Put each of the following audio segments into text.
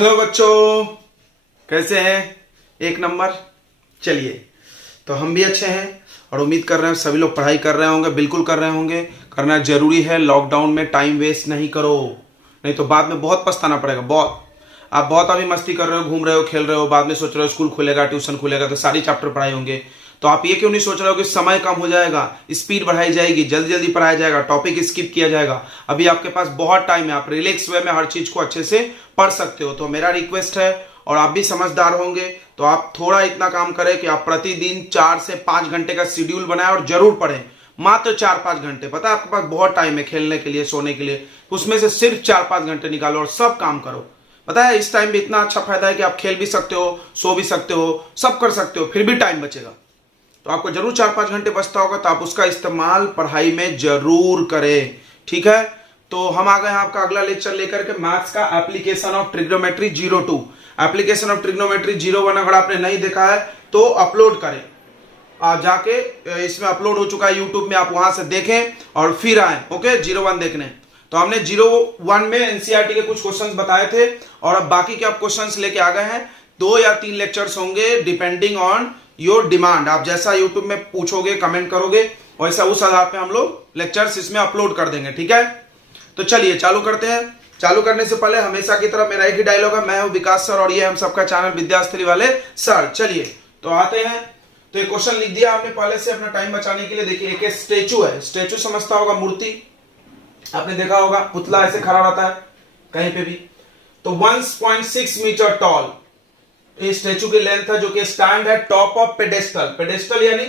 Hello बच्चों, कैसे हैं? एक नंबर। चलिए, तो हम भी अच्छे हैं और उम्मीद कर रहे हैं सभी लोग पढ़ाई कर रहे होंगे। बिल्कुल कर रहे होंगे, करना जरूरी है। लॉकडाउन में टाइम वेस्ट नहीं करो, नहीं तो बाद में बहुत पछताना पड़ेगा। बहुत आप बहुत अभी मस्ती कर रहे हो, घूम रहे हो, खेल रहे हो, बाद में सोच रहे हो स्कूल खुलेगा, ट्यूशन खुलेगा तो सारी चैप्टर पढ़ाई होंगे। तो आप ये क्यों नहीं सोच रहे हो कि समय कम हो जाएगा, स्पीड बढ़ाई जाएगी, जल्दी जल्दी पढ़ाया जाएगा, टॉपिक स्किप किया जाएगा। अभी आपके पास बहुत टाइम है, आप रिलैक्स वे में हर चीज को अच्छे से पढ़ सकते हो। तो मेरा रिक्वेस्ट है, और आप भी समझदार होंगे तो आप थोड़ा इतना काम करें कि आप प्रतिदिन 4 से 5 घंटे का शेड्यूल बनाएं और जरूर पढ़ें। मात्र 4-5 घंटे। पता है आपके पास बहुत टाइम है खेलने के लिए, सोने के लिए, उसमें से सिर्फ 4-5 घंटे निकालो और सब काम करो। पता है इस टाइम भी इतना अच्छा फायदा है कि आप खेल भी सकते हो, सो भी सकते हो, सब कर सकते हो, फिर भी टाइम बचेगा। तो आपको जरूर 4-5 घंटे बचता होगा, तो आप उसका इस्तेमाल पढ़ाई में जरूर करें। ठीक है, तो हम आ गए हैं आपका अगला लेक्चर लेकर के, मैथ्स का application of trigonometry 02। Application of trigonometry 01 अगर आपने नहीं देखा है तो अपलोड करें, जाके इसमें अपलोड हो चुका है यूट्यूब में, आप वहां से देखें और फिर आए ओके 01 देखने। तो हमने 01 में एनसीईआरटी के कुछ क्वेश्चंस बताए थे और अब बाकी के आप क्वेश्चंस लेके आ गए हैं। 2 या 3 लेक्चर्स होंगे डिपेंडिंग ऑन योर डिमांड। आप जैसा यूट्यूब में पूछोगे, कमेंट करोगे, वैसा उस आधार पे हम लोग लेक्चर्स इसमें अपलोड कर देंगे। ठीक है, तो चलिए चालू करते हैं। चालू करने से पहले हमेशा की तरह मेरा एक ही डायलॉग है, मैं हूं विकास सर और ये हम सबका चैनल विद्यास्थली वाले सर। चलिए तो आते हैं। तो ये क्वेश्चन लिख दिया आपने पहले से अपना टाइम बचाने के लिए। देखिए एक स्टेचू है, स्टेचू समझता होगा, मूर्ति आपने देखा होगा, पुतला ऐसे खड़ा रहता है कहीं पे भी। तो 1.6 मीटर टॉल ये स्टेचू की लेंथ है, जो कि स्टैंड है टॉप ऑफ पेडेस्टल। पेडेस्टल यानी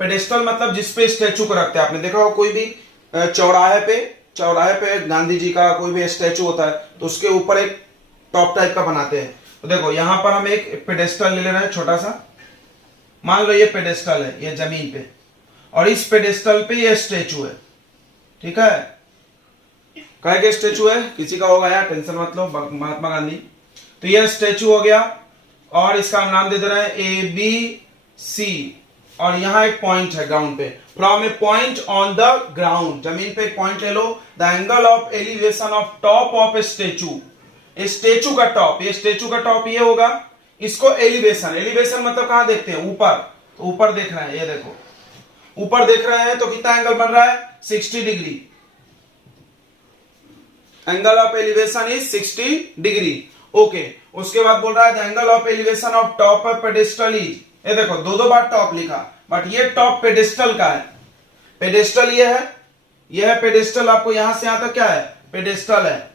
पेडेस्टल मतलब जिसपे स्टेचू को रखते हैं। आपने देखा होगा कोई भी चौराहे पे गांधी जी का कोई भी स्टेचू होता है तो उसके ऊपर एक टॉप टाइप का बनाते हैं। तो देखो यहां पर हम एक पेडेस्टल ले रहे हैं छोटा सा, मान लो ये पेडेस्टल है, ये जमीन पे, और इस पेडेस्टल पे ये स्टेचू है। ठीक है, कहे के स्टेचू है, किसी का होगा यार, टेंशन मत लो, महात्मा गांधी। तो ये स्टेचू हो गया और इसका हम नाम दे दे रहे हैं ABC, और यहां एक पॉइंट है ग्राउंड पे। From a point on the ground, जमीन पे एक पॉइंट ले लो, the angle of elevation of top of a statue. Statue का टॉप, ये स्टेचू का टॉप ये होगा, इसको एलिवेशन, एलिवेशन मतलब कहां देखते हैं, ऊपर। तो ऊपर देख रहे हैं, ये देखो ऊपर देख रहे हैं तो कितना एंगल बन रहा है, 60 degree. Angle of elevation is 60 degree. Okay, उसके बाद बोल रहा है the angle of elevation of top of pedestal is, ये देखो 2 बार टॉप लिखा, बट ये टॉप पेडेस्टल का है। पेडेस्टल ये है पेडेस्टल, आपको यहां से यहां तक क्या है, पेडेस्टल है।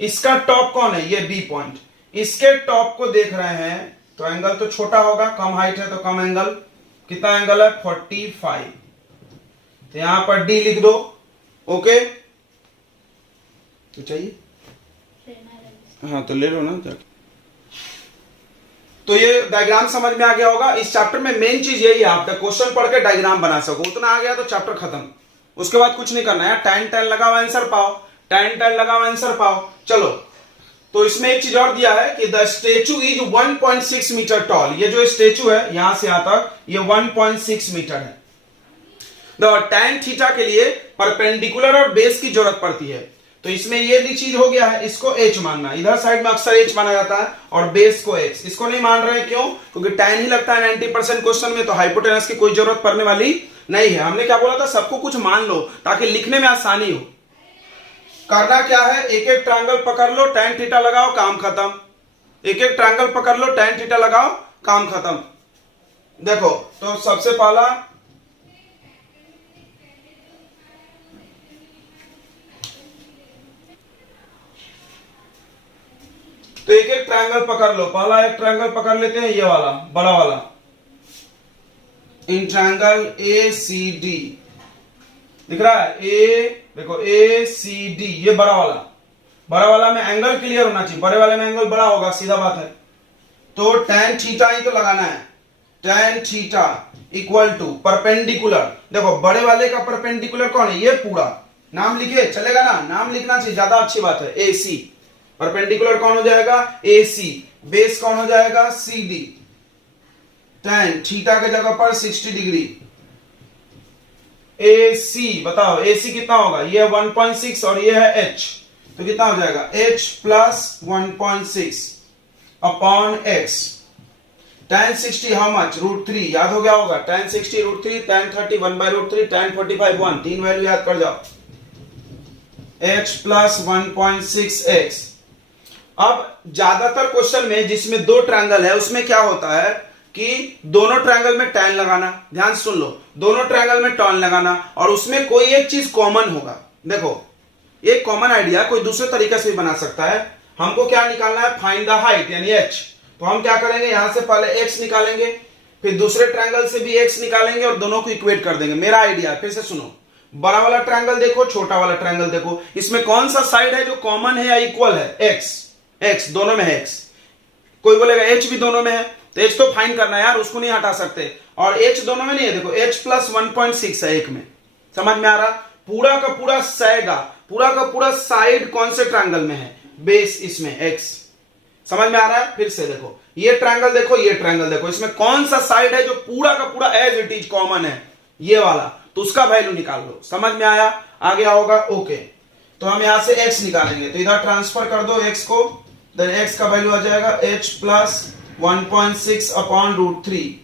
इसका टॉप कौन है, ये बी पॉइंट। इसके टॉप को देख रहे हैं तो एंगल तो छोटा होगा, कम हाइट है तो कम एंगल। कितना एंगल है, 45। तो यहां पर डी लिख दो। ओके, तो चाहिए, हाँ तो ले लो ना जाके। तो ये डायग्राम समझ में आ गया होगा। इस चैप्टर में मेन चीज यही है, आप क्वेश्चन पढ़ के डायग्राम बना सको, उतना आ गया तो चैप्टर खत्म। उसके बाद कुछ नहीं करना है, tan लगाओ आंसर पाओ, tan लगाओ आंसर पाओ। चलो, तो इसमें एक चीज और दिया है कि the statue is 1.6 metre tall. ये जो स्टेचू है यहां से यहां तक ये 1.6 मीटर है। द tan थीटा के लिए परपेंडिकुलर और बेस की जरूरत पड़ती है। तो इसमें ये चीज हो गया है, इसको h मानना। इधर साइड में अक्सर h माना जाता है और बेस को x। इसको नहीं मान रहे, क्यों? क्योंकि tan ही लगता है 90% क्वेश्चन में, तो हाइपोटेनस की कोई जरूरत पड़ने वाली नहीं है। हमने क्या बोला था, सबको कुछ मान लो ताकि लिखने में आसानी हो। करना क्या है, एक एक ट्रायंगल पकड़ लो, tan थीटा लगाओ, काम खत्म। एक एक ट्रायंगल पकड़ लो, tan थीटा लगाओ, काम खत्म। देखो तो सबसे पहला तो एक एक ट्रायंगल पकड़ लो। पहला एक ट्रायंगल पकड़ लेते हैं, ये वाला बड़ा वाला, इन ट्रायंगल ACD दिख रहा है, देखो ACD, ये बड़ा वाला में एंगल क्लियर होना चाहिए, बड़े वाले में एंगल बड़ा होगा, सीधा बात है। तो tan थीटा ही तो लगाना है, tan theta equal to perpendicular. देखो बड़े वाले का परपेंडिकुलर कौन है, ये पूरा नाम लिखे चलेगा ना, नाम लिखना चाहिए, ज्यादा अच्छी बात है। AC परपेंडिकुलर कौन हो जाएगा, AC। बेस कौन हो जाएगा, CD। tan थीटा के जगह पर 60 डिग्री। AC बताओ AC कितना होगा, ये 1.6 और ये है H। तो कितना हो जाएगा h plus 1.6 upon x। tan 60 how much √3 याद हो गया होगा, tan 60 √3, tan 30 1/√3, tan 45 1, तीन वैल्यू याद कर जाओ, h प्लस 1.6x। अब ज्यादातर क्वेश्चन में जिसमें दो ट्रायंगल है उसमें क्या होता है कि दोनों ट्रायंगल में tan लगाना, ध्यान सुन लो, दोनों ट्रायंगल में tan लगाना और उसमें कोई एक चीज कॉमन होगा। देखो एक कॉमन आइडिया कोई दूसरे तरीके से भी बना सकता है। हमको क्या निकालना है, फाइंड द हाइट यानी h। तो हम क्या करेंगे, यहां से पहले x निकालेंगे, फिर दूसरे ट्रायंगल से भी x निकालेंगे और दोनों को इक्वेट कर देंगे। मेरा आइडिया फिर से सुनो, बड़ा वाला ट्रायंगल देखो, छोटा वाला ट्रायंगल देखो, इसमें कौन सा साइड है जो कॉमन है या इक्वल है, x दोनों में है x। कोई बोलेगा h भी दोनों में है, तो h तो फाइंड करना है यार, उसको नहीं हटा सकते। और h दोनों में नहीं है, देखो h प्लस 1.6 है एक में, समझ में आ रहा, पूरा का पूरा सैगा, पूरा का पूरा साइड कौन से ट्रायंगल में है, बेस इसमें x, समझ में आ रहा है। फिर से देखो ये ट्रायंगल देखो, ये ट्रायंगल देखो, इसमें कौन सा साइड है जो पूरा का पूरा एज इट इज कॉमन है, ये वाला, तो उसका वैल्यू निकाल लो। समझ में आया, आ गया होगा, ओके। तो हम यहां से x निकालेंगे, तो इधर ट्रांसफर कर दो x को, देन x का वैल्यू आ जाएगा h plus 1.6 upon √3।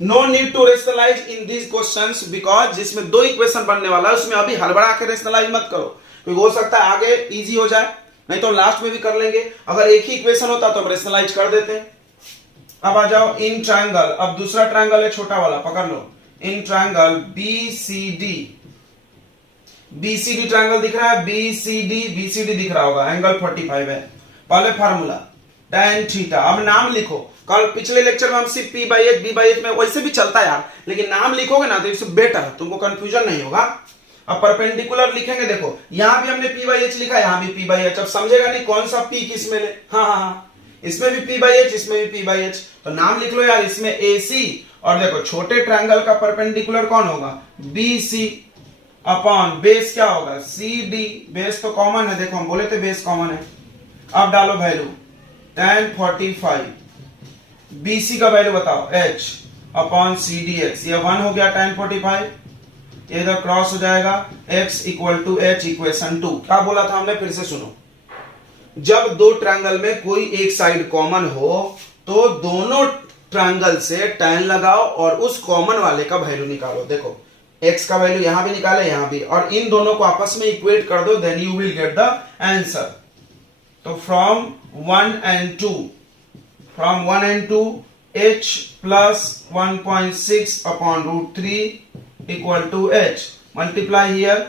No need to rationalise in this questions because जिसमें दो इक्वेशन बनने वाला है उसमें अभी हड़बड़ा के रेशनलाइज मत करो, क्योंकि हो सकता है आगे इजी हो जाए, नहीं तो लास्ट में भी कर लेंगे। अगर एक ही इक्वेशन होता तो हम रेशनलाइज कर देते हैं। अब आ जाओ इन ट्रायंगल, अब दूसरा ट्रायंगल है छोटा वाला, पकड़ लो, इन ट्रायंगल BCD ट्रायंगल दिख रहा है, BCD दिख रहा होगा, एंगल 45 है। पहले फार्मूला tan थीटा, अब नाम लिखो, कल पिछले लेक्चर में हम सिर्फ p/h b/h में वैसे भी चलता है यार, लेकिन नाम लिखोगे ना तो इससे बेटर, तुमको कंफ्यूजन नहीं होगा। अब परपेंडिकुलर लिखेंगे, देखो यहां भी हमने p/h लिखा, यहां भी p/h, अब समझेगा नहीं कौन सा p किस में ले, हाँ, इसमें भी p/h, इसमें भी p/h, तो नाम लिख लो यार, इसमें AC, और देखो छोटे ट्रायंगल का परपेंडिकुलर कौन होगा, BC अपॉन बेस क्या होगा, CD, बेस तो कॉमन है, देखो हम बोले थे बेस कॉमन है। अब डालो वैल्यू tan 45, BC का वैल्यू बताओ h अपॉन CDx, ये 1 हो गया tan 45, ये इधर क्रॉस हो जाएगा, x equal to h equation 2। क्या बोला था हमने, फिर से सुनो, जब दो ट्रायंगल में कोई एक साइड कॉमन हो तो दोनों ट्रायंगल से tan लगाओ और उस कॉमन वाले का वैल्यू निकालो। देखो x का वैल्यू यहां भी निकाले, यहां भी, और इन दोनों को आपस में इक्वेट कर दो, then you will get the answer. तो from 1 and 2 h plus 1.6 upon √3 equal to h, multiply here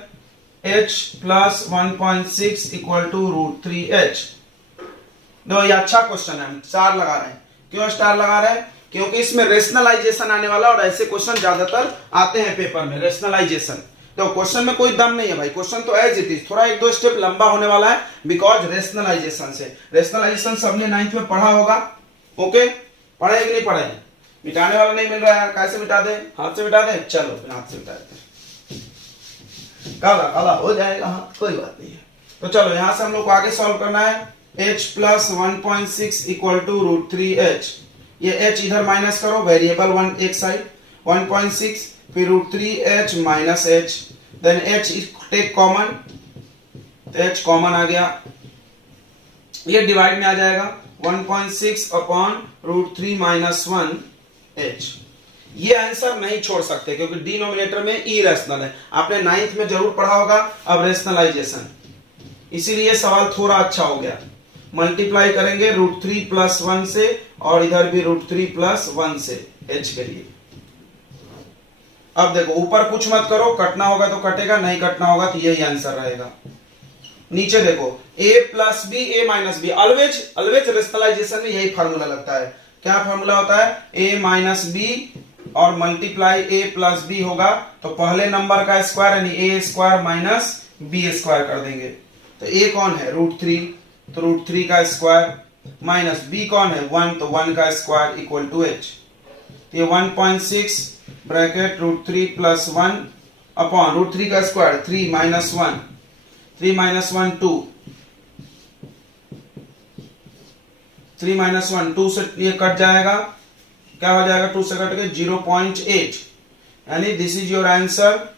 h plus 1.6 equal to √3h। दो ये अच्छा क्वेश्चन है, स्टार लगा रहे हैं। क्यों स्टार लगा रहे हैं, क्योंकि इसमें रेशनलाइजेशन आने वाला, और ऐसे क्वेश्चन ज्यादातर आते हैं पेपर में, रेशनलाइजेशन। तो क्वेश्चन में कोई दम नहीं है भाई, क्वेश्चन तो एज इट इज, थोड़ा एक दो स्टेप लंबा होने वाला है बिकॉज रेशनलाइजेशन से। रेशनलाइजेशन सबने 9th में पढ़ा होगा, ओके, पढ़े कि नहीं पढ़े, मिटाने वाला नहीं मिल रहा है, कैसे मिटा दे, हाथ से मिटा दे, चलो फिर हाथ से मिटा दे, काला काला हो जाएगा, हाँ कोई बात नहीं है। तो चलो यहां से हम लोग को आगे सॉल्व करना है, h plus 1.6 equal to √3h, ये h इधर माइनस करो, वेरिएबल 1 एक साइड, 1.6 फिर √3h minus h, then h take common, तो h कॉमन आ गया, ये डिवाइड में आ जाएगा 1.6 अपॉन √3 माइनस 1h। ये आंसर नहीं छोड़ सकते क्योंकि डिनोमिनेटर में इरेशनल है, आपने 9th में जरूर पढ़ा होगा। अब रेशनलाइजेशन, इसीलिए सवाल थोड़ा अच्छा हो गया। मल्टीप्लाई करेंगे √3 प्लस 1 से, और इधर भी √3 प्लस 1 से h के लिए। अब देखो ऊपर कुछ मत करो, कटना होगा तो कटेगा, नहीं कटना होगा तो यही आंसर रहेगा। नीचे देखो a plus B, a minus B, always rationalisation में यही फार्मूला लगता है। क्या फार्मूला होता है, a माइनस बी और मल्टीप्लाई a प्लस बी होगा, तो पहले नंबर का स्क्वायर यानी a square minus b square कर देंगे। तो a कौन है, √3, तो √3 का स्क्वायर, माइनस b कौन है, 1, तो 1 का स्क्वायर इक्वल टू h। तो ये 1.6 ब्रैकेट √3 प्लस 1 अपॉन √3 का स्क्वायर 3 माइनस 1, 3 माइनस 1 2, 3 माइनस 1 2 से ये कट जाएगा, क्या हो जाएगा, 2 से कट के 0.8, यानी this is your answer.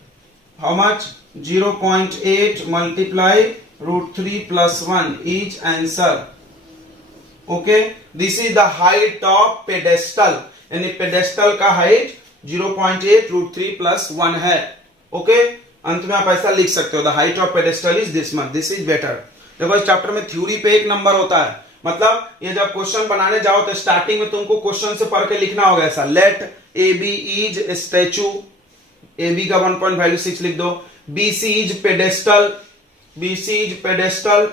How much, 0.8 multiply √3 + 1 is answer. Okay, this is the height of pedestal, यानी पेडेस्टल का हाइट 0.8 √3 + 1 है। ओके, अंत में आप ऐसा लिख सकते हो the height of pedestal is this much, this is better. देखो इस चैप्टर में थ्योरी पे 1 नंबर होता है, मतलब ये जब क्वेश्चन बनाने जाओ तो स्टार्टिंग में तुमको क्वेश्चन से पढ़ के लिखना होगा ऐसा, let A B is statue, A B का 1 पॉइंट वैल्यू 6 लिख दो, B C is pedestal, B C is pedestal,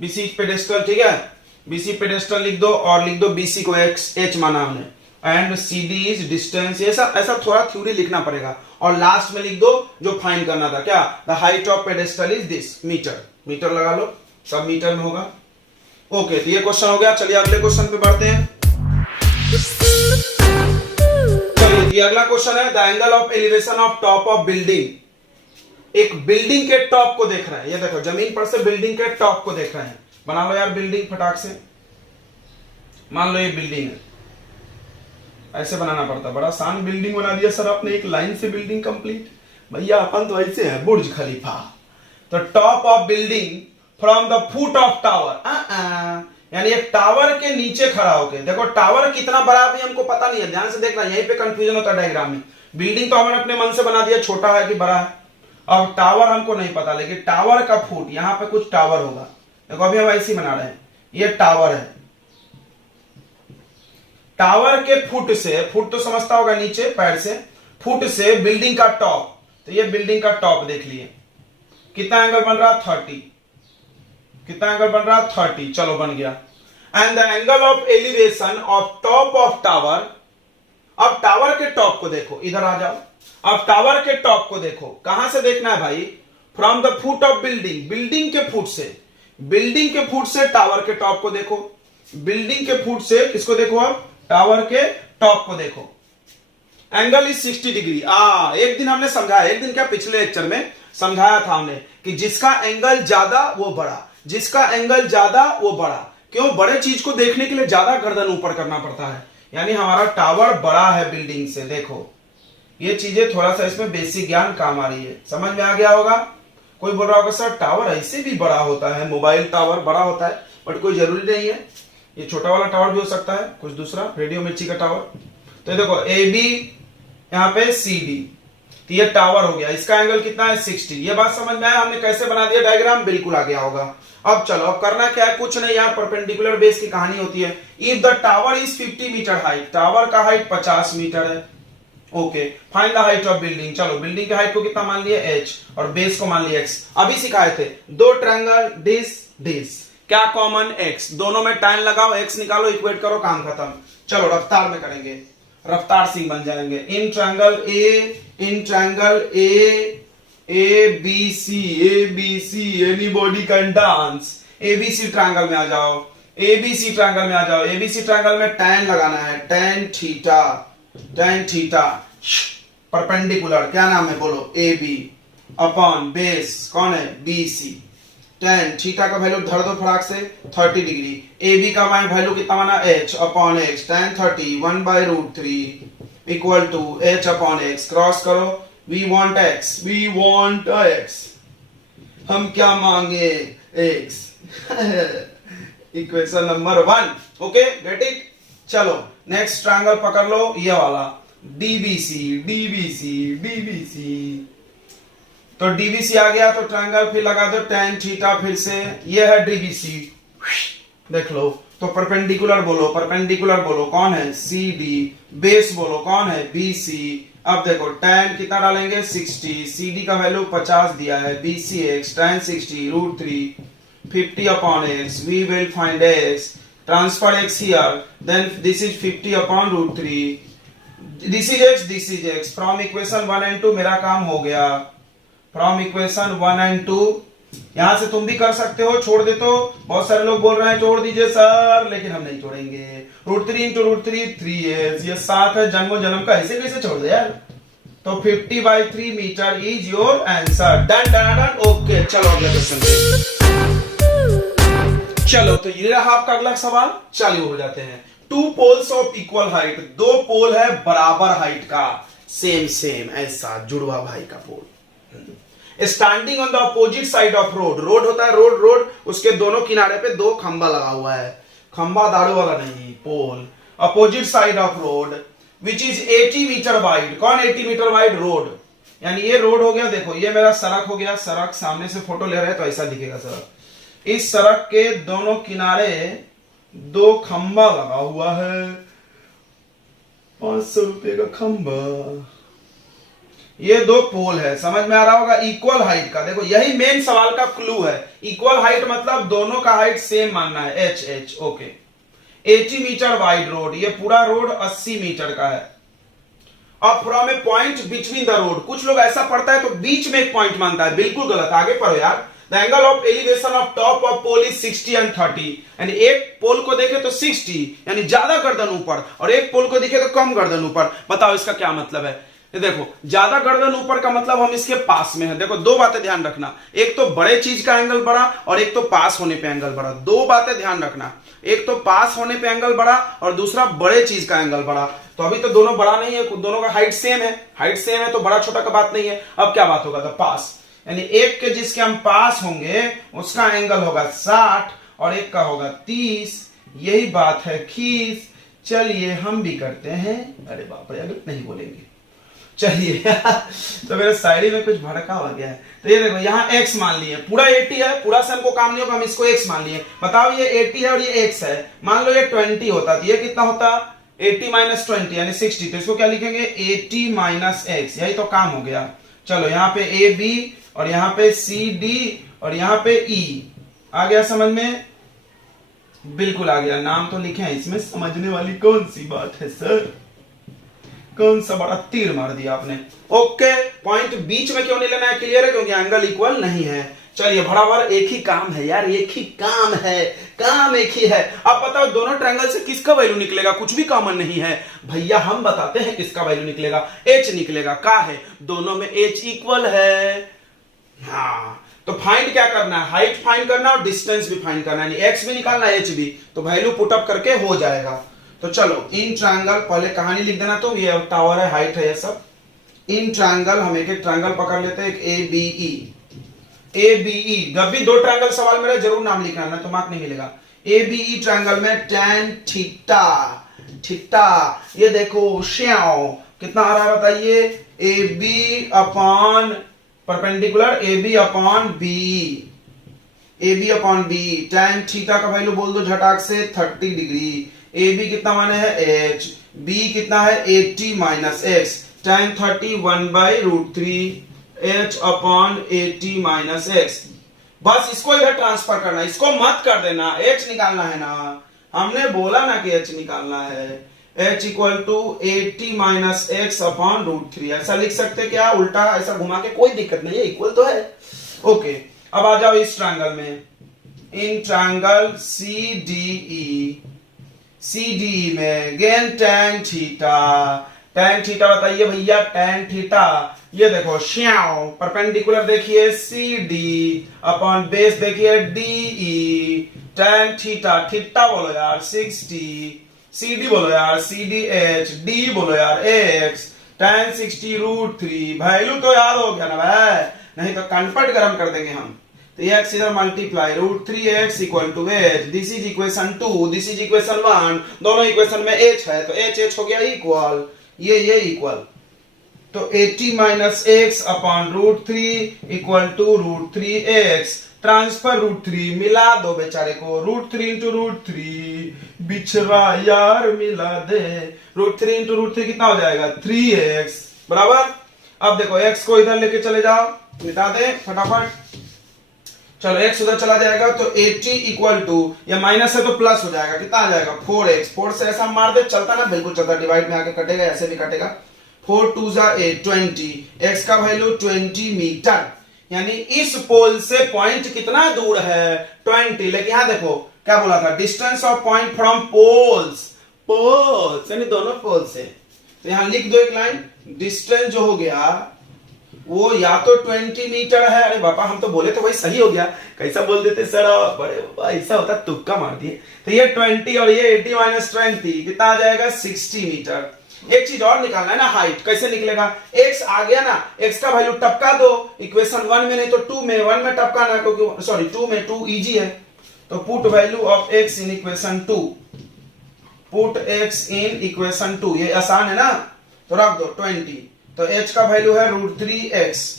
B C is pedestal, ठीक है, बीसी पेडेस्टल लिख दो और लिख दो बीसी को एक्स एच माना हमने, एंड सीडी इज डिस्टेंस। ऐसा थोड़ा थ्योरी लिखना पड़ेगा और लास्ट में लिख दो जो फाइंड करना था, क्या, the height of pedestal is this, metre, metre लगा लो, सब मीटर में होगा। ओके, तो ये क्वेश्चन हो गया। चलिए अगले क्वेश्चन पे बढ़ते हैं। चलिए ये अगला क्वेश्चन है, the angle of elevation of top of building. एक बिल्डिंग के टॉप को देख रहे हैं, ये देखो जमीन पर से बिल्डिंग के टॉप को देख रहे हैं। बना लो यार बिल्डिंग फटाक से, मान लो ये बिल्डिंग है, ऐसे बनाना पड़ता, बड़ा आसान बिल्डिंग बना दिया सर आपने, एक लाइन से बिल्डिंग कंप्लीट। भैया अपन तो ऐसे है बुर्ज खलीफा। तो top of building from the foot of tower, यानी एक टावर के नीचे खड़ा होके, देखो टावर कितना बड़ा भी हमको पता नहीं है, ध्यान से देखना, यहीं पे कंफ्यूजन होता है डायग्राम में। बिल्डिंग तो हमने अपने मन से बना दिया छोटा है कि बड़ा है, अब टावर हमको नहीं पता, लेकिन टावर का फुट, यहां पे कुछ टावर होगा, देखो अभी हम ऐसे ही बना रहे हैं, ये टावर है, टावर के फुट से, फुट तो समझता होगा नीचे पैर से, फुट से बिल्डिंग का टॉप, तो ये बिल्डिंग का टॉप देख लिए, कितना एंगल बन रहा, 30, कितना एंगल बन रहा, 30, चलो बन गया। And the angle of elevation of top of tower, अब टावर के टॉप को देखो, इधर आ जाओ, अब टावर के टॉप को देखो, कहां से देखना है भाई, from the foot of building, building के फुट से, बिल्डिंग के फुट से टावर के टॉप को देखो, बिल्डिंग के फुट से किसको देखो, अब टावर के टॉप को देखो, एंगल इज 60 डिग्री। एक दिन हमने समझाया, एक दिन क्या पिछले लेक्चर में समझाया था हमने कि जिसका एंगल ज्यादा वो बड़ा, जिसका एंगल ज्यादा वो बड़ा, क्यों, बड़े चीज को देखने के लिए ज्यादा गर्दन ऊपर करना पड़ता है, यानी हमारा टावर बड़ा है बिल्डिंग से। देखो ये चीजें थोड़ा सा इसमें बेसिक ज्ञान काम आ रही है, समझ में आ गया होगा। कोई बोल रहा होगा सर टावर ऐसे भी बड़ा होता है, मोबाइल टावर बड़ा होता है, बट कोई जरूरी नहीं है, ये छोटा वाला टावर भी हो सकता है, कुछ दूसरा रेडियो मिर्ची का टावर। तो देखो ए बी, यहाँ पे सी डी, तो ये टावर हो गया, इसका एंगल कितना है, 60। ये बात समझ में आया, हमने कैसे बना दिया डायग्राम, बिल्कुल आ गया होगा। अब चलो, अब करना क्या है, कुछ नहीं यार, परपेंडिकुलर बेस की कहानी होती है। If the tower is 50 metre height, tower का हाइट 50 मीटर है, okay, find the height of building. चलो बिल्डिंग की हाइट को कितना मान लिया, h, और बेस को मान लिया x। अभी सिखाए थे दो ट्रायंगल, डिस डिस, क्या कॉमन, x, दोनों में टाइम लगाओ, x निकालो, इक्वेट करो, काम खत्म। चलो रफ्तार में करेंगे, रफ्तार सिंह बन जाएंगे। In triangle A B C, anybody can dance, ABC triangle में आ जाओ, एबीसी ट्रायंगल में आ जाओ, एबीसी ट्रायंगल में tan लगाना है, tan थीटा, परपेंडिकुलर, क्या नाम है बोलो, ए बी, अपॉन बेस कौन है, बी सी, tan थीटा का वैल्यू धर दो फटाक से, 30 डिग्री, ए बी का वैल्यू कितना माना, h upon x, tan 30 1/√3 equal to h upon x, cross करो, we want x, हम क्या मांगे, x, equation number 1, okay, get it. चलो नेक्स्ट ट्रायंगल पकड़ लो, ये वाला, डीबीसी, तो डीबीसी आ गया, तो ट्रायंगल फिर लगा दो tan थीटा, फिर से ये है डीबीसी, देख लो, तो परपेंडिकुलर बोलो कौन है, सी डी, बेस बोलो कौन है, बी सी। अब देखो tan कितना डालेंगे, 60, सी डी का वैल्यू 50 दिया है, B C x, tan 60 √3 50 upon x, we will find x, transfer x here, then this is 50 upon √3, this is x, from equation 1 and 2 मेरा काम हो गया, from equation 1 and 2, यहां से तुम भी कर सकते हो, छोड़ दे, तो बहुत सारे लोग बोल रहे हैं छोड़ दीजिए सर, लेकिन हम नहीं छोड़ेंगे, √3 into √3 3s, ये 7 है, जन्मों जन्म का, ऐसे कैसे छोड़ दे यार, तो 50/3 metre is your answer, done, okay. चलो अगले क्वेश्चन पे, चलो तो ये रहा आपका अगला सवाल, चालू हो जाते हैं। 2 poles of equal height, 2 pole है बराबर हाइट का, सेम ऐसा जुड़वा भाई का pole, standing on the opposite side of road, road होता है रोड, रोड उसके दोनों किनारे पे दो खंबा लगा हुआ है, खंबा दारू वाला नहीं, pole, opposite side of road which is 80 metre wide. कौन 80 मीटर वाइड? रोड, यानी ये रोड हो गया, देखो ये मेरा सड़क हो गया, सड़क सामने से फोटो ले रहे हैं तो ऐसा दिखेगा सड़क। इस सड़क के दोनों किनारे दो खंबा लगा हुआ है, 500 रुपए का खंबा, ये दो पोल है, समझ में आ रहा होगा। इक्वल हाइट का, देखो यही मेन सवाल का क्लू है, इक्वल हाइट मतलब दोनों का हाइट सेम मानना है, H H, okay. 80 metre wide road, ये पूरा रोड 80 मीटर का है। अब from a point between the road, कुछ लोग ऐसा पढ़ता है तो बीच में एक पॉइंट मानता है, बिल्कुल गलत, आगे पढ़ो यार। The angle of elevation of top of pole is 60 and 30, यानी एक पोल को देखे तो 60 यानी ज्यादा गर्दन ऊपर, और एक पोल को देखे तो कम गर्दन ऊपर। बताओ इसका क्या मतलब है? देखो ज्यादा गर्दन ऊपर का मतलब हम इसके पास में है। देखो दो बातें ध्यान रखना, एक तो बड़े चीज का एंगल बड़ा और एक तो पास होने पे एंगल बड़ा, दो बातें ध्यान रखना, एक तो पास होने पे एंगल बड़ा और दूसरा बड़े चीज का एंगल बड़ा। तो अभी तो दोनों बड़ा नहीं है, दोनों का हाइट सेम है, हाइट सेम है तो बड़ा छोटा का बात नहीं है। अब क्या बात होगा? तो पास, यानी एक के जिसके हम पास होंगे उसका एंगल होगा 60 और एक का होगा 30, यही बात है खींच। चलिए हम भी करते हैं, अरे बाप रे अगर नहीं बोलेंगे, चलिए तो मेरे शायरी में कुछ भड़का हो गया है। तो ये देखो यहाँ x मान लिए, पूरा 80 है, पूरा से हमको काम नहीं होगा, हम इसको x मान लिए। बताओ ये 80 है और ये x है, मान लो ये 20 होता तो ये कितना होता? 80 माइनस 20 यानी 60, तो इसको क्या लिखेंगे? 80 माइनस x, यही तो काम हो गया। चलो यहाँ पे ए बी और यहाँ पे सी डी और यहाँ पे ई, आ गया समझ में? बिल्कुल आ गया। नाम तो लिखे हैं इसमें, समझने वाली कौन सी बात है सर, कौन सा बड़ा तीर मार दिया आपने। ओके, पॉइंट बीच में क्यों नहीं लेना है? क्लियर है, क्योंकि एंगल इक्वल नहीं है। चलिए बराबर, एक ही काम है यार, एक ही काम है, काम एक ही है। अब बताओ दोनों ट्रायंगल से किसका वैल्यू निकलेगा? कुछ भी कॉमन नहीं है भैया, हम बताते हैं किसका वैल्यू निकलेगा, एच निकलेगा। का है? दोनों में एच इक्वल है। हाँ तो फाइंड क्या करना है? हाइट फाइंड करना और डिस्टेंस भी फाइंड करना है, एक्स भी निकालना है एच भी, तो वैल्यू पुटअप करके हो जाएगा। तो चलो इन ट्रायंगल, पहले कहानी लिख देना, तो ये टावर है, हाइट है, ये सब। इन ट्रायंगल हम एक एक ट्रायंगल पकड़ लेते हैं, एक ए बी ई, ए बी ई। जब भी दो ट्रायंगल सवाल में रहे जरूर नाम लिखना है, तो मार्क नहीं मिलेगा। ए बी ई ट्रायंगल में tan थीटा, थीटा ये देखो श्याओ कितना आ रहा है बताइए? A B upon perpendicular A B upon B, A B upon B. tan theta का वैल्यू बोल दो झटाक से 30 डिग्री। ए बी कितना माने है? एच। बी कितना है? 80 minus x, tan 30 1/√3 H upon 80 minus x. बस इसको इधर ट्रांसफर करना, इसको मत कर देना, एच निकालना है ना, हमने बोला ना कि एच निकालना है। H equal to 80 minus X upon √3, ऐसा लिख सकते क्या? उल्टा ऐसा घुमा के, कोई दिक्कत नहीं है, इक्वल तो है। ओके, अब आ जाओ इस ट्रायंगल में, in triangle C D E, C D में गेन tan थीटा, tan थीटा बताइए भैया, tan थीटा ये देखो श्याओ, परपेंडिकुलर देखिए सी डी अपॉन बेस देखिए D E, tan theta, theta बोलो यार 60, सी डी बोलो यार सी डी एच, डी बोलो यार एक्स, tan 60 √3। वैल्यू तो याद हो गया ना भाई, नहीं तो कन्वर्ट गरम कर देंगे हम। तो x इधर multiply √3x equal to h, this is equation 2, this is equation 1, दोनों इक्वेशन में h है तो h हो गया इक्वल, ये इक्वल। तो 80 minus X upon √3 equal to √3x, transfer √3, मिला दो बेचारे को, √3 इंटू √3, बिछड़ा यार मिला दे, √3 इंटू √3 कितना हो जाएगा? 3x बराबर। अब देखो x को इधर लेके चले जाओ, मिटा दे फटाफट। चलो x उधर चला जाएगा तो 80 इक्वल टू, या माइनस है तो प्लस हो जाएगा, कितना आ जाएगा? 4x, 4 से ऐसा मार दे, चलता ना, बिल्कुल चलता, डिवाइड में आके कटेगा, ऐसे भी कटेगा। 4 2 8 20, x का वैल्यू 20 मीटर, यानी इस पोल से पॉइंट कितना दूर है? 20। लेकिन यहाँ देखो क्या बोला था? Distance of point from poles, poles यानी दोनों पोल से। तो यहाँ लिख दो एक लाइन, डिस्टेंस जो हो गया वो या तो 20 मीटर है। अरे बापा हम तो बोले तो भाई सही हो गया, कैसा बोल देते सर, बड़े बाबा ऐसा होता, तुक्का मार दिए। तो ये 20 और ये 80 माइनस 20 कितना आ जाएगा? 60 मीटर। एक चीज और निकालना है ना, हाइट कैसे निकलेगा, x आ गया ना, x का वैल्यू टपका दो इक्वेशन 1 में, नहीं तो 2 में, 1 में टपकाना क्योंकि सॉरी 2 में, 2 इजी है, तो put value of x in equation 2, put x in equation 2, ये आसान है ना, तो रख दो 20, तो h का वैल्यू है √3x,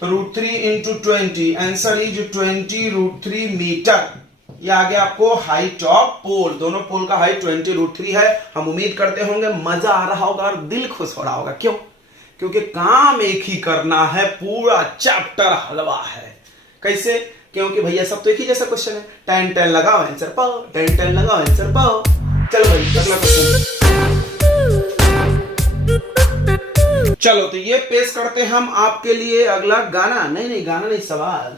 तो √3 इंटू 20, आंसर इज 20√3 मीटर। ये आ गया आपको हाइट ऑफ पोल, दोनों पोल का हाइट 20√3 है। हम उम्मीद करते होंगे मजा आ रहा होगा और दिल खुश हो रहा होगा, क्यों? क्योंकि काम एक ही करना है, पूरा चैप्टर हलवा है। कैसे? क्योंकि भैया सब तो एक ही जैसा क्वेश्चन है, 10 10 लगाओ आंसर पाओ, 10 10 लगाओ आंसर पाओ। चलो भाई अगला क्वेश्चन, चलो तो ये पेश करते हम आपके लिए अगला गाना, नहीं गाना नहीं, सवाल।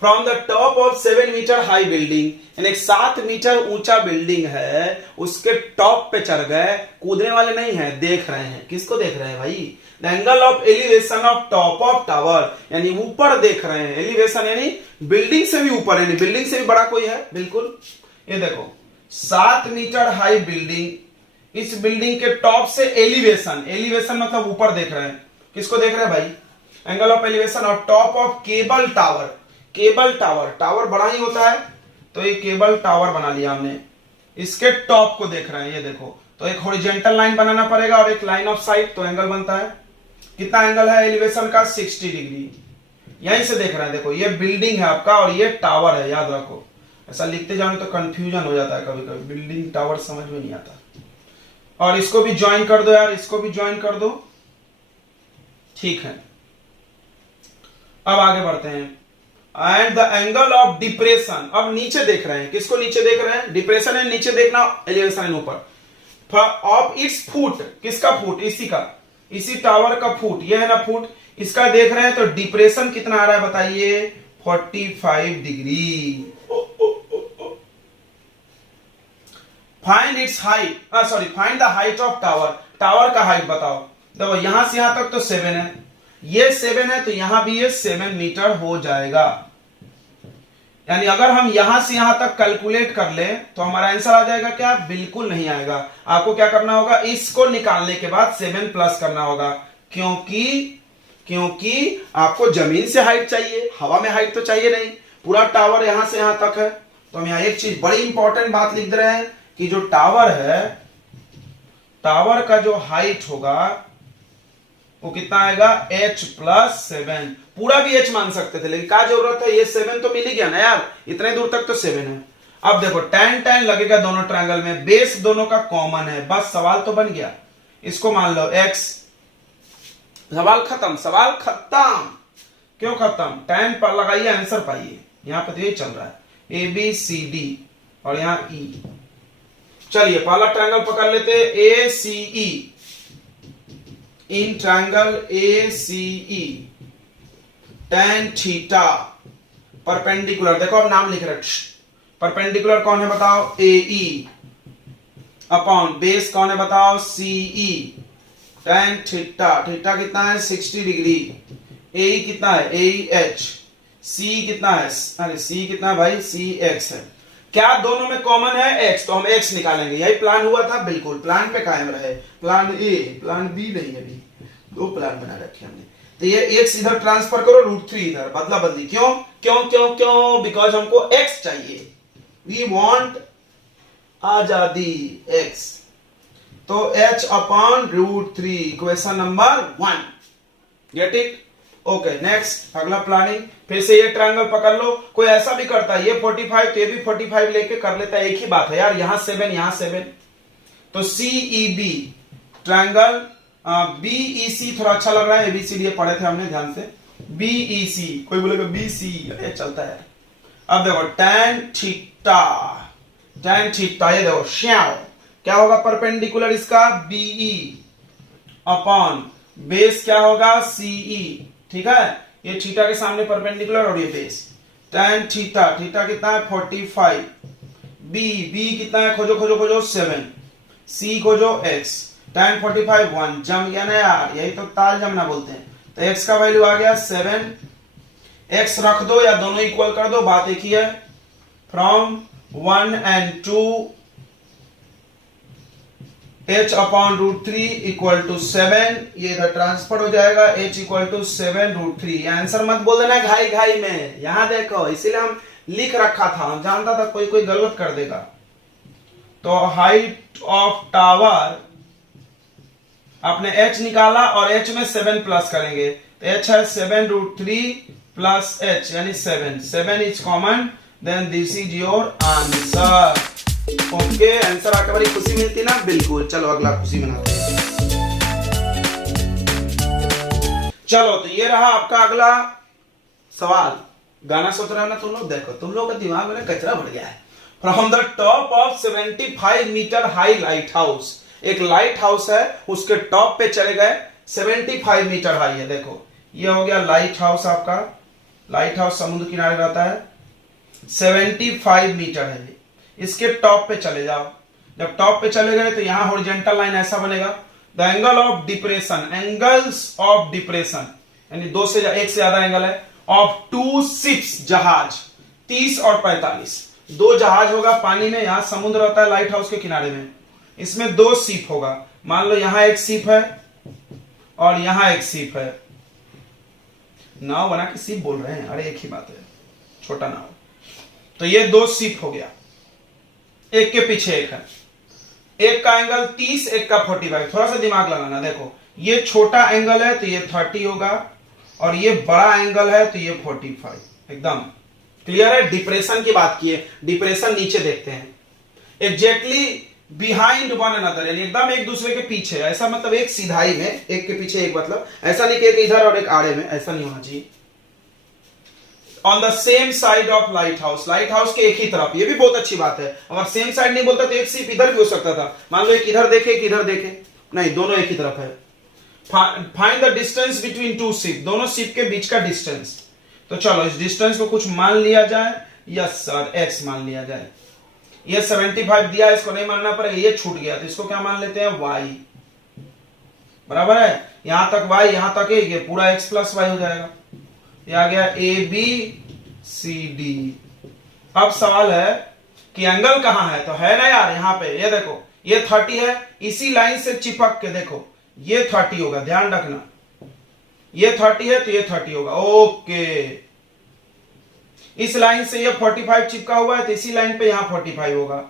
From the top of 7 metre high building, यानी 7 मीटर ऊंचा बिल्डिंग है, उसके टॉप पे चढ़ गए, कूदने वाले नहीं है, देख रहे हैं, किसको देख रहे हैं भाई? The angle of elevation of top of tower, यानी ऊपर देख रहे हैं, एलिवेशन यानी बिल्डिंग से भी ऊपर, यानी बिल्डिंग से भी बड़ा कोई है, बिल्कुल। ये देखो 7 मीटर हाई बिल्डिंग, इस बिल्डिंग के टॉप से एलिवेशन, एलिवेशन मतलब ऊपर देख रहे हैं, किसको देख रहे हैं भाई? Angle of elevation of top of cable tower, cable tower, tower बड़ा ही होता है, तो ये केबल टावर बना लिया हमने, इसके टॉप को देख रहे हैं, ये देखो, तो एक हॉरिजॉन्टल लाइन बनाना पड़ेगा और एक लाइन ऑफ साइट, तो एंगल बनता है, कितना एंगल है एलिवेशन का? 60 डिग्री, यहीं से देख रहे हैं, देखो ये बिल्डिंग है आपका और ये टावर है, याद रखो, ऐसा लिखते जाओ तो कंफ्यूजन हो जाता है कभी कभी, बिल्डिंग टावर समझ में नहीं आता। और इसको भी ज्वाइन कर दो यार, इसको भी ज्वाइन कर दो, ठीक है। अब आगे बढ़ते हैं, and the angle of depression, अब नीचे देख रहे हैं, किसको नीचे देख रहे हैं? डिप्रेशन है नीचे देखना, एलिवेशन है ऊपर, ऑफ इट्स फुट, किसका फुट? इसी का, इसी टावर का फुट, ये है ना फुट, इसका देख रहे हैं, तो डिप्रेशन कितना आ रहा है बताइए? 45 degree. Find its height, sorry find the height of tower, tower का हाइट बताओ। देखो यहां से यहां तक तो 7 है, ये 7 है, तो यहां भी ये 7 मीटर हो जाएगा, यानी अगर हम यहां से यहां तक कैलकुलेट कर ले तो हमारा आंसर आ जाएगा क्या? बिल्कुल नहीं आएगा। आपको क्या करना होगा? इसको निकालने के बाद 7 प्लस करना होगा, क्योंकि आपको जमीन से हाइट चाहिए, हवा में हाइट तो चाहिए नहीं, पूरा टावर यहां से यहां तक है। तो हम यहां एक चीज बड़ी इंपॉर्टेंट बात लिख दे रहे हैं कि जो टावर है, टावर का जो हाइट होगा वो कितना आएगा? h प्लस 7, पूरा भी h मान सकते थे, लेकिन क्या जरूरत है, ये 7 तो मिल ही गया ना यार, इतने दूर तक तो 7 है। अब देखो tan tan लगेगा दोनों ट्रायंगल में, बेस दोनों का कॉमन है, बस सवाल तो बन गया, इसको मान लो x, सवाल खत्म, सवाल खत्म। क्यों खत्म? tan पर लगाइए, आंसर पाइए, यहां पर तो यही चल रहा है, ए बी सी डी और यहां ई। चलिए पहला ट्रायंगल पकड़ लेते, A C E, in triangle A C E, tan theta perpendicular, देखो अब नाम लिख रहे, परपेंडिकुलर कौन है बताओ? ए ई, अपॉन बेस कौन है बताओ? सी ई, tan थीटा, थीटा कितना है? 60 डिग्री, ए ई कितना है? ए ई एच, सी कितना है? अरे सी कितना है भाई? सी एक्स है। क्या दोनों में कॉमन है? x, तो हम x निकालेंगे, यही प्लान हुआ था, बिल्कुल प्लान पे कायम रहे, प्लान ए, प्लान बी नहीं, अभी 2 प्लान बना रखे हमने। तो ये x इधर ट्रांसफर करो, √3 इधर, बदला बदली, क्यों क्यों क्यों क्यों? बिकॉज हमको x चाहिए, वी वांट आजादी, x, तो h upon √3, equation number 1, get it? Okay next, अगला प्लानिंग, फिर से ये ट्रायंगल पकड़ लो, कोई ऐसा भी करता है, ये 45 तो ये भी 45 लेके कर लेता है, एक ही बात है यार, यहां 7 यहां 7, तो C E B triangle, B E C थोड़ा अच्छा लग रहा है, एबीसीडी पढ़े थे हमने ध्यान से, बी ई सी, कोई बोलेगा बी सी, अरे चलता है। अब देखो tan थीटा, tan थीटा, ये देखो श्याओ, क्या होगा परपेंडिकुलर इसका? बीई अपॉन बेस क्या होगा? सीई, ठीक है, ये थीटा के सामने परपेंडिकुलर और ये बेस, tan थीटा, थीटा कितना है? 45, बी कितना है? खोजो खोजो खोजो, 7, सी खोजो x, tan 45 1, जम गया ना यार, यही तो ताल जमना बोलते हैं। तो x का वैल्यू आ गया 7, x रख दो या दोनों इक्वल कर दो, बात एक ही है, from 1 and 2 h upon √3 equal to 7, ये इधर ट्रांसफर हो जाएगा, h इक्वल टू 7√3। आंसर मत बोल देना घाई घाई में, यहां देखो, इसीलिए हम लिख रखा था, हम जानता था कोई कोई गलत कर देगा। तो हाइट ऑफ टावर आपने h निकाला और h में 7 प्लस करेंगे, तो h है 7√3 प्लस h यानी 7 is common, then this is your answer. Okay, answer आकर बड़ी खुशी मिलती ना, बिल्कुल। चलो अगला खुशी मनाते हैं। चलो तो ये रहा आपका अगला सवाल। गाना सोच रहे हो ना तुम लोग, देखो तुम लोग का दिमाग में कचरा भर गया है। From the top of 75 metre high lighthouse, एक लाइट हाउस है, उसके टॉप पे चले गए, 75 मीटर हाई है। देखो ये हो गया लाइट हाउस, आपका लाइट हाउस समुद्र किनारे रहता है, 75 मीटर है। इसके टॉप पे चले जाओ, जब टॉप पे चले गए तो यहां हॉरिजॉन्टल लाइन ऐसा बनेगा, the angle of depression, angles of depression यानी एक से ज्यादा एंगल है, ऑफ 2 शिप्स, जहाज 30 और 45, 2 जहाज होगा पानी में, यहां समुद्र रहता है लाइट हाउस के किनारे में, इसमें 2 शिप होगा। मान लो यहां एक शिप है और यहां एक शिप है, नाव बना के शिप बोल रहे हैं, अरे एक ही बात है, छोटा नाव। तो ये 2 शिप हो गया, एक के पीछे एक है, एक का एंगल 30, एक का 45। थोड़ा सा दिमाग लगाना, देखो ये छोटा एंगल है तो ये 30 होगा, और ये बड़ा एंगल है तो ये 45। एकदम क्लियर है। डिप्रेशन की बात की है, डिप्रेशन नीचे देखते हैं, एग्जैक्टली बिहाइंड वन अनदर, यानी एकदम एक दूसरे के पीछे, ऐसा मतलब एक सीधाई में, एक के पीछे एक, मतलब ऐसा नहीं कि एक इधर और एक आड़े में, ऐसा नहीं होना चाहिए। On the same side of light house, light house के एक ही तरफ, ये भी बहुत अच्छी बात है। अगर सेम साइड नहीं बोलता तो एक शिप इधर भी हो सकता था, मान लो एक इधर देखे एक इधर देखे, नहीं दोनों एक ही तरफ है। Find the distance between 2 ship, दोनों शिप के बीच का डिस्टेंस। तो चलो इस डिस्टेंस को कुछ मान लिया जाए, यस सर x मान लिया जाए। ये 75 दिया, इसको नहीं मानना पड़ेगा, ये छूट गया, तो इसको क्या मान लेते हैं y, बराबर है, यहां तक y, यहां तक a, ये पूरा x प्लस y हो जाएगा। ये आ गया ABCD। अब सवाल है कि एंगल कहां है, तो है ना यार यहां पे, ये देखो ये 30 है, इसी लाइन से चिपक के देखो ये 30 होगा, ध्यान रखना ये 30 है तो ये 30 होगा। ओके, इस लाइन से ये 45 चिपका हुआ है तो इसी लाइन पे यहां 45 होगा।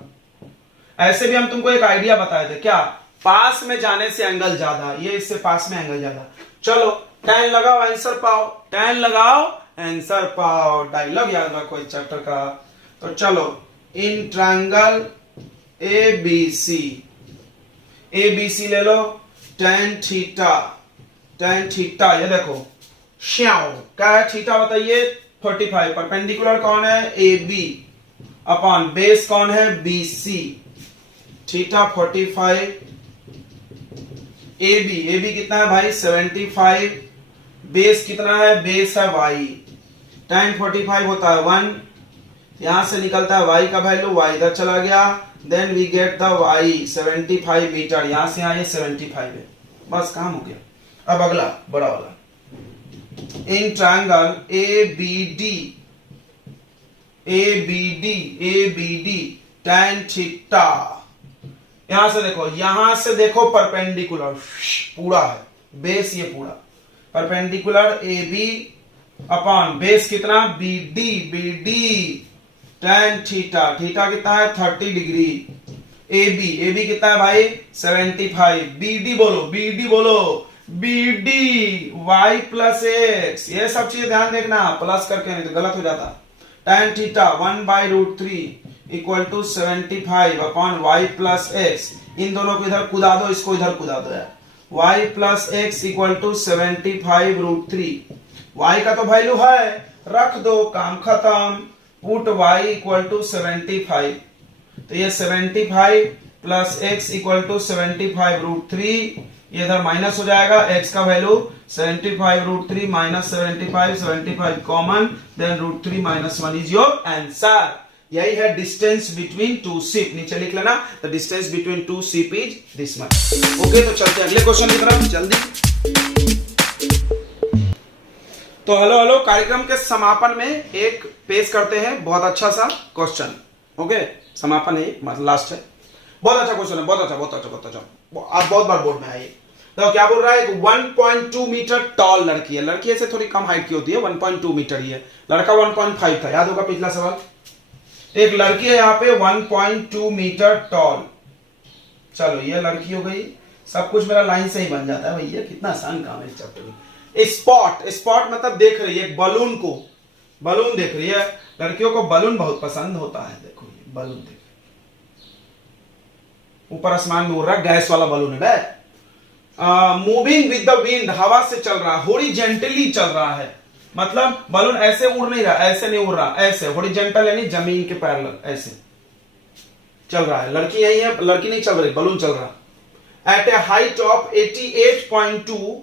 ऐसे भी हम तुमको एक आइडिया बताए थे, क्या, पास में जाने से एंगल ज्यादा, ये इससे पास में एंगल ज्यादा। चलो tan लगाओ आंसर पाओ, tan लगाओ आंसर पाओ, डायलॉग याद रखो इस चैप्टर का। तो चलो इन ट्रायंगल ABC, ABC ले लो, tan थीटा, ये देखो श्याओ क्या है, थीटा बताइए 45, परपेंडिकुलर कौन है AB, अपॉन बेस कौन है BC, थीटा 45, AB कितना है भाई 75, बेस कितना है, बेस है y, tan 45 होता है 1, यहां से निकलता है y का वैल्यू, y इधर चला गया, then we get the y 75 metre, यहां से यहां ये 75 है, बस काम हो गया। अब अगला बड़ा वाला, in triangle ABD tan theta, यहां से देखो परपेंडिकुलर पूरा है, बेस ये पूरा परपेंडिकुलर AB अपॉन बेस कितना BD tan थीटा कितना है 30 डिग्री, AB कितना है भाई 75, BD बोलो BD y प्लस x, ये सब चीज ध्यान देखना, प्लस करके नहीं तो गलत हो जाता। tan theta 1/√3 equal to 75 upon y plus x, इन दोनों को इधर कुदा दो, इसको इधर कुदा दो यार, y plus x equal to 75√3, y का तो वैल्यू है, रख दो, काम खत्म, पुट y इक्वल टू 75, तो ये 75 प्लस x इक्वल टू 75√3, ये इधर माइनस हो जाएगा, x का value 75√3 minus 75 common, then √3 minus 1 is your answer. यही है डिस्टेंस बिटवीन 2 शिप, नीचे लिख लेना, the distance between 2 ship is this much. Okay, तो चलते हैं अगले क्वेश्चन की तरफ जल्दी। तो हेलो कार्यक्रम के समापन में एक पेश करते हैं बहुत अच्छा सा क्वेश्चन। ओके, समापन है मतलब लास्ट है। बहुत अच्छा क्वेश्चन है, बहुत अच्छा बहुत अच्छा बहुत अच्छा, आप बहुत बार बोर्ड में आइए। तो क्या बोल रहा है, 1.2 मीटर टॉल लड़की है, लड़की ऐसे थोड़ी कम हाइट की होती है, 1.2 मीटर ही है, लड़का 1.5 था, याद होगा पिछला सवाल। एक लड़की है यहाँ पे 1.2 मीटर टॉल। चलो ये लड़की हो गई, सब कुछ मेरा लाइन से ही बन जाता है भैया, कितना आसान काम है इस चैप्टर में। स्पॉट, स्पॉट मतलब देख रही है बलून को, बलून देख रही है, लड़कियों को बलून बहुत पसंद होता है। देखो ये बलून देख, ऊपर आसमान में उड़ रहा, गैस वाला बलून है बे। मूविंग विद द विंड, हवा से चल रहा, हॉरिजेंटली चल रहा है, मतलब बलून ऐसे उड़ नहीं रहा, ऐसे नहीं उड़ रहा, ऐसे हॉरिजेंटल यानी जमीन के पैरेलल ऐसे चल रहा है। लड़की यही है, लड़की नहीं चल रही, बलून चल रहा। एट ए हाइट ऑफ 88.2,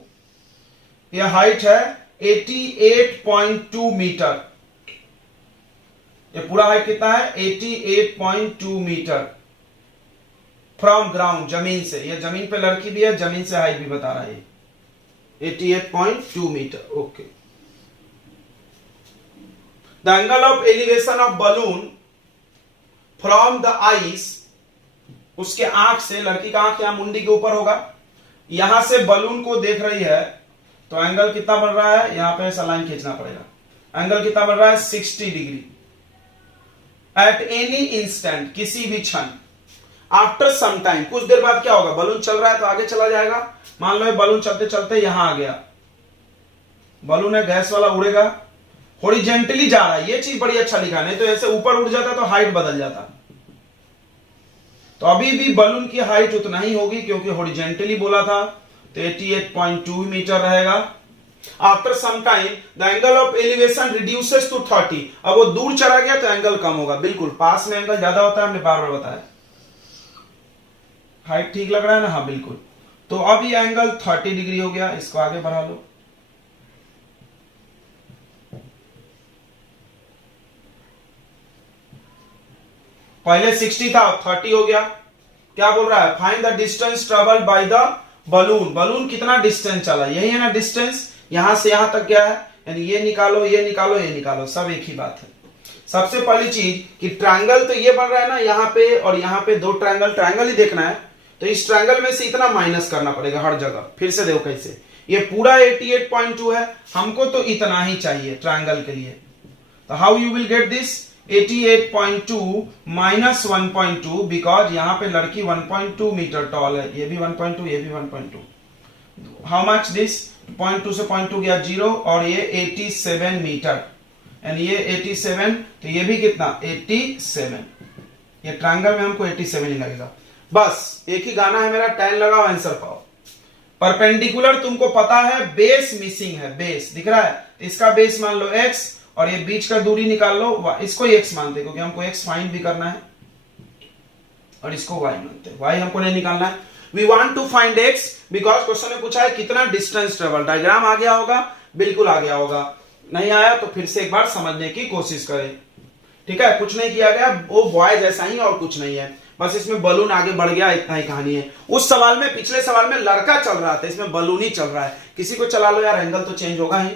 यह हाइट है 88.2 मीटर, ये पूरा हाइट कितना है 88.2 मीटर फ्रॉम ग्राउंड, जमीन से, ये जमीन पे लड़की भी है, जमीन से हाइट भी बता रहा है 88.2 metre. Okay, the angle of elevation of balloon from the eyes, उसके आंख से, लड़की का आंख यहां मुंडी के ऊपर होगा, यहां से बलून को देख रही है, तो एंगल कितना बन रहा है, यहां पे ऐसा लाइन खींचना पड़ेगा, एंगल कितना बन रहा है 60 डिग्री। एट एनी इंस्टेंट, किसी भी क्षण, आफ्टर सम टाइम, कुछ देर बाद क्या होगा, बलून चल रहा है तो आगे चला जाएगा, मान लो बलून चलते चलते यहां आ गया, बलून है गैस वाला, उड़ेगा, हॉरिजेंटली जा रहा है, ये चीज बड़ी अच्छा लिखा, नहीं तो ऐसे ऊपर उड़ जाता तो हाइट बदल जाता। तो अभी भी बलून की हाइट उतना ही होगी क्योंकि हॉरिजेंटली बोला था, तो 88.2 मीटर रहेगा। After some time the angle of elevation reduces to 30, अब वो दूर चला गया तो एंगल कम होगा, बिल्कुल पास में एंगल ज्यादा होता है, हमने बार बार बताया। हाइट ठीक लग रहा है ना, हाँ बिल्कुल। तो अब ये एंगल 30 डिग्री हो गया, इसको आगे बढ़ा लो, पहले 60 था 30 हो गया। क्या बोल रहा है, find the distance travelled by the balloon, balloon कितना डिस्टेंस चला, यही है ना डिस्टेंस, यहां से यहां तक क्या है, यानी ये निकालो ये निकालो ये निकालो, सब एक ही बात है। सबसे पहली चीज कि ट्रायंगल तो ये बन रहा है ना यहाँ पे, और यहाँ पे दो ट्रायंगल, ट्रायंगल ही देखना है, तो इस ट्रायंगल में से इतना माइनस करना पड़ेगा हर जगह। फिर से देखो कैसे, ये पूरा 88.2 है, हमको तो इतना ही चाहिए ट्रायंगल के लिए, तो how you will get this 88.2 minus 1.2, because यहां पे लड़की 1.2 मीटर टॉल है, ये भी 1.2 ये भी 1.2, हाउ मच दिस 0.2 से 0.2 गया 0, और ये 87 मीटर, एंड ये 87, तो ये भी कितना 87, ये ट्रायंगल में हमको 87 ही लगेगा। बस एक ही गाना है मेरा, 10 लगाओ आंसर पाओ। परपेंडिकुलर तुमको पता है, बेस मिसिंग है, बेस दिख रहा है, इसका बेस मान लो x, और ये बीच का दूरी निकाल लो, इसको x मानते क्योंकि हमको x फाइंड भी करना है, और इसको y मानते हैं, y हमको नहीं निकालना है। We want to find x because question में पूछा है कितना डिस्टेंस ट्रेवल, डायग्राम आ गया होगा, बिल्कुल आ गया होगा, नहीं आया तो फिर से एक बार समझने की कोशिश करें, ठीक है। कुछ नहीं किया गया, वो बॉय जैसा ही और कुछ नहीं है, बस इसमें बलून आगे बढ़ गया, इतना ही कहानी है। उस सवाल में, पिछले सवाल में लड़का चल रहा था, इसमें बलून ही चल रहा है, किसी को चला लो यार, एंगल तो चेंज होगा ही।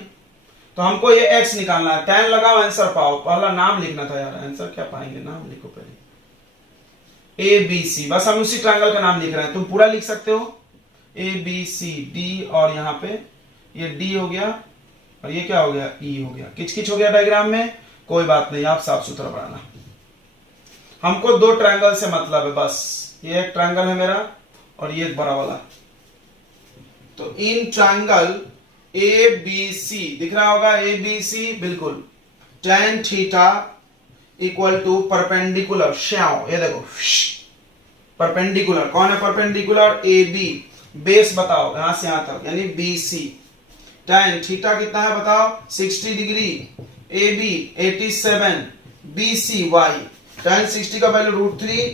तो हमको ये x निकालना है, 10 लगाओ आंसर पाओ। पहला नाम लिखना था यार, आंसर क्या पाएंगे, नाम लिखो पहले, ए बी सी, बस हम उसी ट्रायंगल का नाम लिख रहे हैं, तुम पूरा लिख सकते हो, ए बी सी डी, और यहाँ पे ये डी हो गया, और ये क्या हो गया ई हो गया, किच किच हो गया डायग्राम में, कोई बात नहीं, आप साफ सुथरा बनाना। हमको दो ट्रायंगल से मतलब है बस, ये एक ट्रायंगल है मेरा और ये एक बड़ा वाला, तो इन ट्रायंगल ए बी सी दिख रहा होगा, ए बी सी बिल्कुल, tan theta equal to perpendicular, श्याओ ये देखो परपेंडिकुलर, कौन है परपेंडिकुलर, ए बी, बेस बताओ यहां से यहां तक यानी बी सी, tan थीटा कितना है बताओ 60 degree, A B 87, B C Y, tan 60 का वैल्यू √3,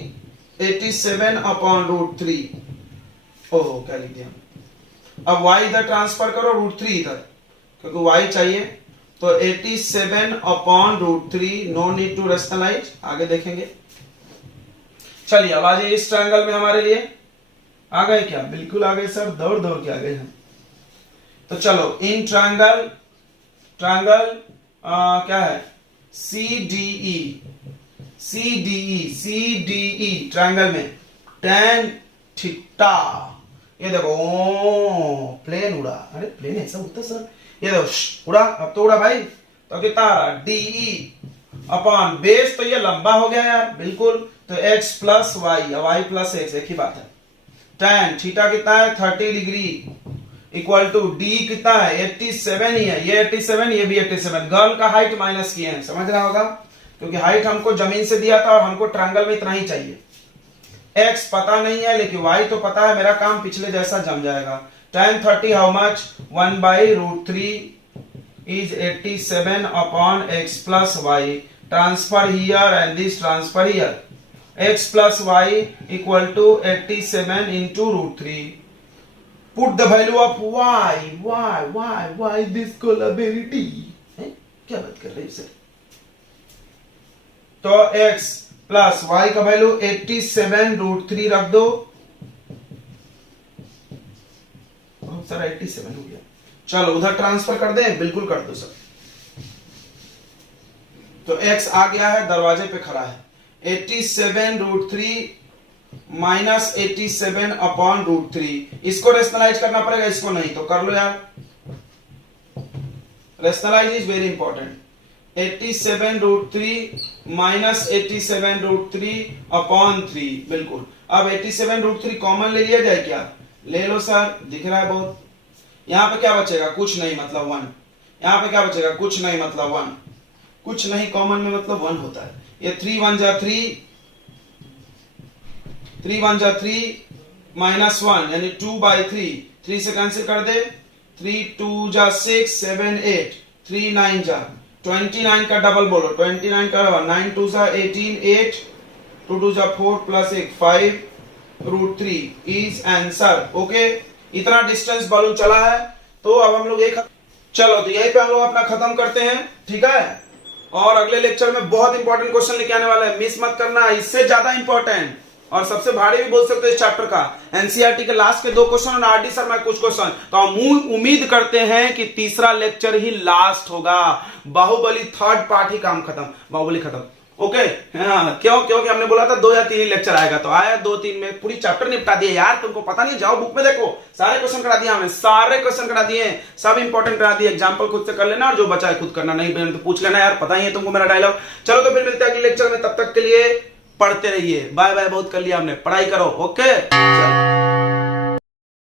87 अपॉन √3, ओह क्या लिख दिया। अब y इधर ट्रांसफर करो, √3 इधर, क्योंकि y चाहिए, तो 87 upon √3, no need to rationalise, आगे देखेंगे। चलिए अब आ जाइए इस ट्रायंगल में, हमारे लिए आ गए क्या, बिल्कुल आ गए सर, दौड़ दौड़ के आ गए हम। तो चलो इन ट्रायंगल, ट्रायंगल क्या है CDE, CDE, CDE ट्रायंगल में tan थीटा। ये देखो प्लेन उड़ा, अरे प्लेन ऐसा उड़ता सर, ये देखो उड़ा, अब तो उड़ा भाई। तो कितना डी अपॉन बेस, तो ये लंबा हो गया यार बिल्कुल, तो x plus Y, Y plus X एक ही बात है। tan थीटा कितना है 30 डिग्री इक्वल टू डी कितना है 87 ही है, ये 87 ये भी 87, गर्ल का हाइट माइनस किए हैं, समझ रहा होगा, क्योंकि हाइट हमको जमीन से दिया था और हमको ट्रायंगल में इतना ही चाहिए। x पता नहीं है लेकिन y तो पता है, मेरा काम पिछले जैसा जम जाएगा। tan 30 how much 1/√3 is 87 upon x plus y, transfer here and this transfer here, x plus y equal to 87 into √3, put the value of y this colability, क्या बात कर रहे सर। तो x प्लस y का value 87√3 रख दो, बहुत सारा 87 हो गया, चलो उधर ट्रांसफर कर दें, बिल्कुल कर दो सर। तो x आ गया है, दरवाजे पे खड़ा है, 87√3 माइनस 87 अपॉन √3, इसको रेशनलाइज करना पड़ेगा, इसको नहीं तो कर लो यार, rationalise is very important. 87√3 minus 87√3 upon 3, बिल्कुल। अब 87√3 कॉमन ले लिया जाए क्या, ले लो सर, दिख रहा है बहुत, यहां पे क्या बचेगा, कुछ नहीं मतलब 1, यहां पे क्या बचेगा, कुछ नहीं मतलब 1, कुछ नहीं कॉमन में मतलब 1 होता है, ये 3 1 जा 3, 3 1 जा 3 माइनस 1 यानी 2/3, 3 से कैंसिल कर दे, 3 2 जा 6 7 8, 3 9 जा 29 का डबल बोलो, 29 का 9 2 जा 18 8 2 2 जा 4 प्लस 1 5√3 इज आंसर। ओके, इतना डिस्टेंस बलून चला है, तो अब हम लोग एक, चलो तो यहीं पे हम लोग अपना खत्म करते हैं, ठीक है। और अगले लेक्चर में बहुत इंपॉर्टेंट क्वेश्चन लेके आने वाला है, मिस मत करना, इससे ज्यादा इंपॉर्टेंट और सबसे भारी भी बोल सकते हैं इस चैप्टर का, एनसीईआरटी के लास्ट के 2 क्वेश्चन और आरडी सर में कुछ क्वेश्चन। तो हम उम्मीद करते हैं कि तीसरा लेक्चर ही लास्ट होगा, बाहुबली 3rd पार्ट ही काम खत्म, बाहुबली खत्म। ओके हाँ, क्योंकि हमने बोला था 2 या 3 ही लेक्चर आएगा, तो आया 2-3 में पूरी चैप्टर निपटा दिए यार, तुमको पता नहीं, जाओ बुक में देखो, सारे क्वेश्चन करा दिए हमें, सारे क्वेश्चन करा दिए, सब इंपॉर्टेंट करा दिए, एग्जांपल खुद से कर लेना और जो बचा है खुद करना, नहीं तो पूछ लेना यार, पता ही है तुमको मेरा डायलॉग। चलो तो फिर मिलते हैं अगले लेक्चर में, तब तक के लिए पढ़ते रहिए, बाय बाय, बहुत कर लिया हमने, पढ़ाई करो। ओके चलो।